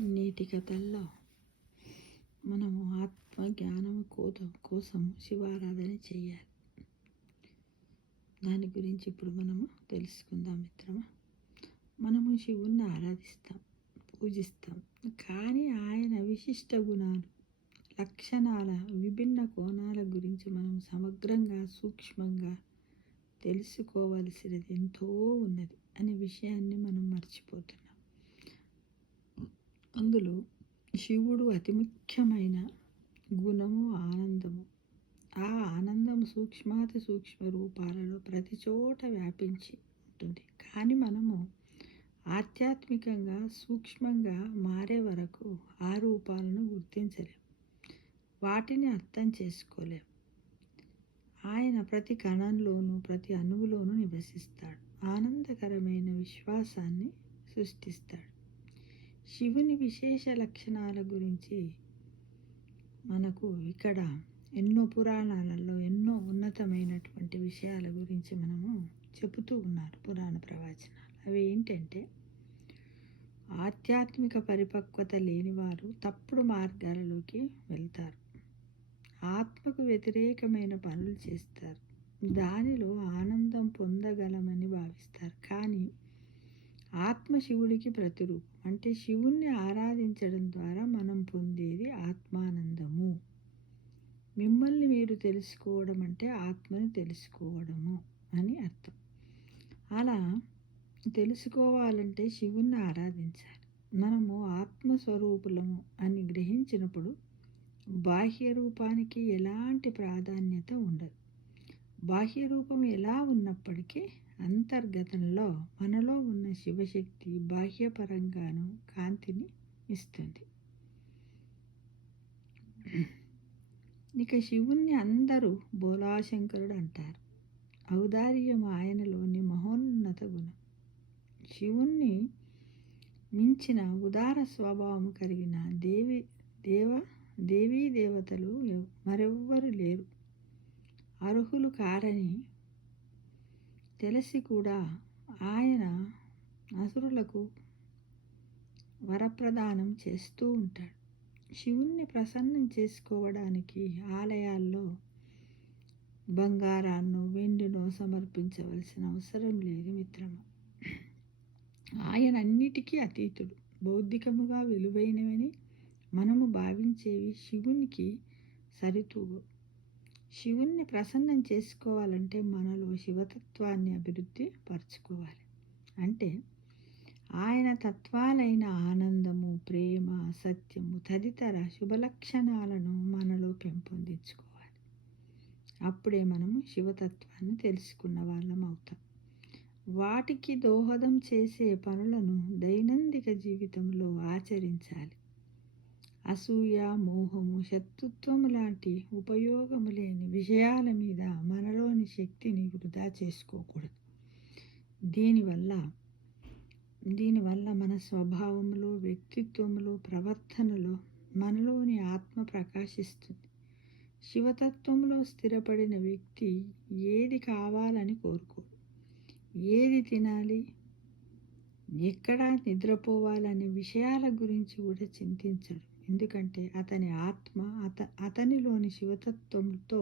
నేటి కథల్లో మనము ఆత్మజ్ఞానం కోసం శివారాధన చేయాలి. దాని గురించి ఇప్పుడు మనము తెలుసుకుందాం మిత్రమా. మనము శివుణ్ణి ఆరాధిస్తాం, పూజిస్తాం. కానీ ఆయన విశిష్ట గుణాలు, లక్షణాల విభిన్న కోణాల గురించి మనం సమగ్రంగా, సూక్ష్మంగా తెలుసుకోవలసినది ఎంతో ఉన్నది అనే విషయాన్ని మనం మర్చిపోతున్నాం. అందులో శివుడు అతి ముఖ్యమైన గుణము ఆనందము. ఆ ఆనందం సూక్ష్మాతి సూక్ష్మ రూపాలలో ప్రతి చోట వ్యాపించి ఉంటుంది. కానీ మనము ఆధ్యాత్మికంగా సూక్ష్మంగా మారే వరకు ఆ రూపాలను గుర్తించలేం, వాటిని అర్థం చేసుకోలేం. ఆయన ప్రతి కణంలోనూ ప్రతి అణువులోనూ నివసిస్తాడు. ఆనందకరమైన విశ్వాసాన్ని సృష్టిస్తాడు. శివుని విశేష లక్షణాల గురించి మనకు ఇక్కడ ఎన్నో పురాణాలలో ఎన్నో ఉన్నతమైనటువంటి విషయాల గురించి మనము చెబుతూ ఉన్నారు పురాణ ప్రవచనాలు. అవి ఏంటంటే, ఆధ్యాత్మిక పరిపక్వత లేనివారు తప్పుడు మార్గాలలోకి వెళ్తారు, ఆత్మకు వ్యతిరేకమైన పనులు చేస్తారు, దానిలో ఆనందం పొందగలమని భావిస్తారు. కానీ ఆత్మ శివుడికి ప్రతిరూపం. అంటే శివుణ్ణి ఆరాధించడం ద్వారా మనం పొందేది ఆత్మానందము. మిమ్మల్ని మీరు తెలుసుకోవడం అంటే ఆత్మని తెలుసుకోవడము అని అర్థం. అలా తెలుసుకోవాలంటే శివుణ్ణి ఆరాధించాలి. మనము ఆత్మస్వరూపులము అని గ్రహించినప్పుడు బాహ్య రూపానికి ఎలాంటి ప్రాధాన్యత ఉండదు. బాహ్య రూపం ఎలా ఉన్నప్పటికీ అంతర్గతంలో మనలో ఉన్న శివశక్తి బాహ్యపరంగాను కాంతిని ఇస్తుంది. ఇక శివుణ్ణి అందరూ బోలాశంకరుడు అంటారు. ఔదార్యం ఆయనలోని మహోన్నత గుణం. శివుణ్ణి మించిన ఉదార స్వభావం కలిగిన దేవీ దేవతలు మరెవ్వరు లేరు. అర్హులు కారని తెలిసి కూడా ఆయన అసురులకు వరప్రదానం చేస్తూ ఉంటాడు. శివుణ్ణి ప్రసన్నం చేసుకోవడానికి ఆలయాల్లో బంగారాన్నో వెండినో సమర్పించవలసిన అవసరం లేదు మిత్రమా. ఆయన అన్నిటికీ అతీతుడు. బౌద్ధికముగా విలువైనవని మనము భావించేవి శివునికి సరితూగు. శివుణ్ణి ప్రసన్నం చేసుకోవాలంటే మనలో శివతత్వాన్ని అభివృద్ధి పరచుకోవాలి. అంటే ఆయన తత్వాలైన ఆనందము, ప్రేమ, సత్యము తదితర శుభలక్షణాలను మనలో పెంపొందించుకోవాలి. అప్పుడే మనము శివతత్వాన్ని తెలుసుకున్న వాళ్ళం అవుతాం. వాటికి దోహదం చేసే పనులను దైనందిక జీవితంలో ఆచరించాలి. అసూయ, మోహము, శత్రుత్వము లాంటి ఉపయోగము లేని విషయాల మీద మనలోని శక్తిని వృధా చేసుకోకూడదు. దీనివల్ల మన స్వభావంలో, వ్యక్తిత్వంలో, ప్రవర్తనలో మనలోని ఆత్మ ప్రకాశిస్తుంది. శివతత్వంలో స్థిరపడిన వ్యక్తి ఏది కావాలని కోరుకోడు, ఏది తినాలి, ఎక్కడ నిద్రపోవాలనే విషయాల గురించి కూడా చింతించడు. ఎందుకంటే అతని ఆత్మ అతనిలోని శివతత్వంతో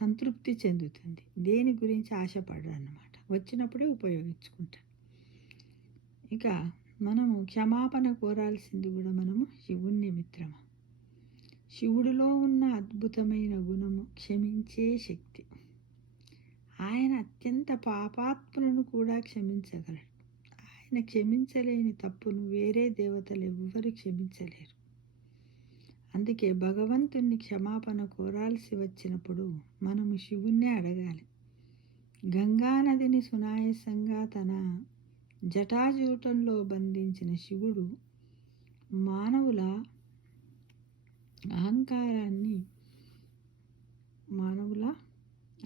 సంతృప్తి చెందుతుంది. దేని గురించి ఆశపడరు అన్నమాట. వచ్చినప్పుడే ఉపయోగించుకుంటాడు. ఇక మనము క్షమాపణ కోరాల్సింది కూడా మనము శివుణ్ణి మిత్రమా. శివుడిలో ఉన్న అద్భుతమైన గుణము క్షమించే శక్తి. ఆయన అత్యంత పాపాత్ములను కూడా క్షమించగలడు. ఆయన క్షమించలేని తప్పును వేరే దేవతలు ఎవ్వరు క్షమించలేరు. అందుకే భగవంతుణ్ణి క్షమాపణ కోరాల్సి వచ్చినప్పుడు మనము శివుణ్ణే అడగాలి. గంగానదిని సునాయాసంగా తన జటాజూటంలో బంధించిన శివుడు మానవుల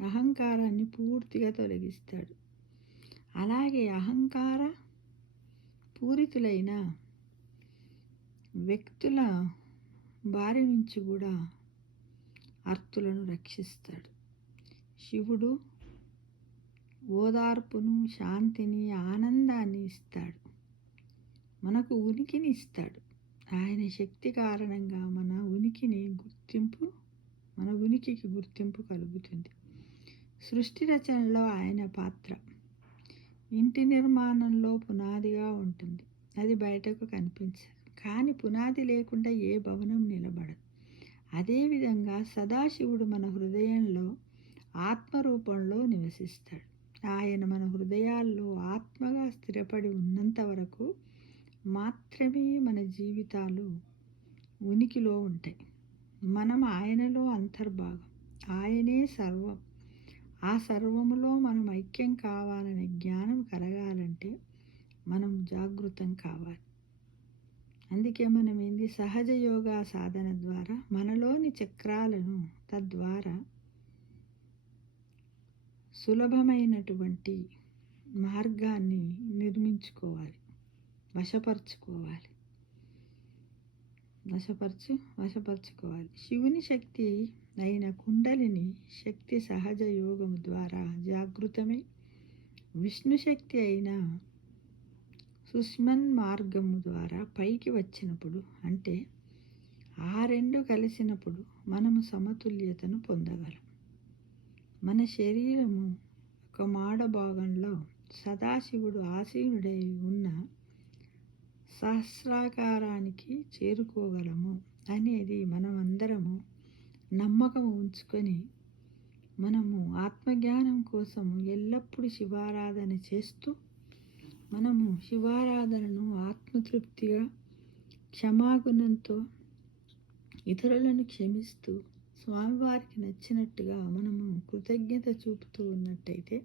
అహంకారాన్ని పూర్తిగా తొలగిస్తాడు. అలాగే అహంకార పూరితులైన వ్యక్తుల బారి నుంచి కూడా ఆర్తులను రక్షిస్తాడు. శివుడు ఓదార్పును, శాంతిని, ఆనందాన్ని ఇస్తాడు. మనకు ఉనికిని ఇస్తాడు. ఆయన శక్తి కారణంగా మన ఉనికికి గుర్తింపు కలుగుతుంది. సృష్టి రచనలో ఆయన పాత్ర ఇంటి నిర్మాణంలో పునాదిగా ఉంటుంది. అది బయటకు కనిపించదు, కానీ పునాది లేకుండా ఏ భవనం నిలబడదు. అదేవిధంగా సదాశివుడు మన హృదయంలో ఆత్మరూపంలో నివసిస్తాడు. ఆయన మన హృదయాల్లో ఆత్మగా స్థిరపడి ఉన్నంత వరకు మాత్రమే మన జీవితాలు ఉనికిలో ఉంటాయి. మనం ఆయనలో అంతర్భాగం. ఆయనే సర్వం. ఆ సర్వములో మనం ఐక్యం కావాలనే జ్ఞానం కలగాలంటే మనం జాగృతం కావాలి. అందుకే మనం సహజ యోగా సాధన ద్వారా మనలోని చక్రాలను తద్వారా సులభమైనటువంటి మార్గాన్ని నిర్మించుకోవాలి, వశపరుచుకోవాలి. శివుని శక్తి అయిన కుండలిని శక్తి సహజ యోగము ద్వారా జాగృతమై, విష్ణు శక్తి అయిన సుష్మన్ మార్గము ద్వారా పైకి వచ్చినప్పుడు, అంటే ఆ రెండు కలిసినప్పుడు మనము సమతుల్యతను పొందగలం. మన శరీరము ఒక మాడ భాగంలో సదాశివుడు ఆసీనుడై ఉన్న సహస్రాకారానికి చేరుకోగలము అనేది మనమందరము నమ్మకం ఉంచుకొని మనము ఆత్మజ్ఞానం కోసము ఎల్లప్పుడూ శివారాధన చేస్తూ, మనము శివారాధనను ఆత్మతృప్తిగా క్షమాగుణంతో ఇతరులను క్షమిస్తూ స్వామివారికి నచ్చినట్టుగా మనము కృతజ్ఞత చూపుతూ ఉన్నట్టయితే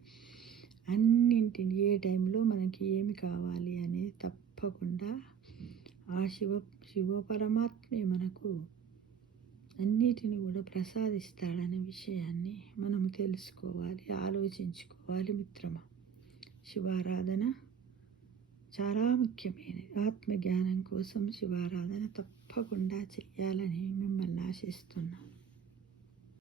అన్నింటిని ఏ టైంలో మనకి ఏమి కావాలి అనేది తప్పకుండా ఆ శివ పరమాత్మే మనకు అన్నిటిని కూడా ప్రసాదిస్తాడనే విషయాన్ని మనం తెలుసుకోవాలి, ఆలోచించుకోవాలి మిత్రమా. శివారాధన చాలా ముఖ్యమైనది. ఆత్మజ్ఞానం కోసం శివారాధన తప్పకుండా చేయాలని మిమ్మల్ని ఆశిస్తున్నాను.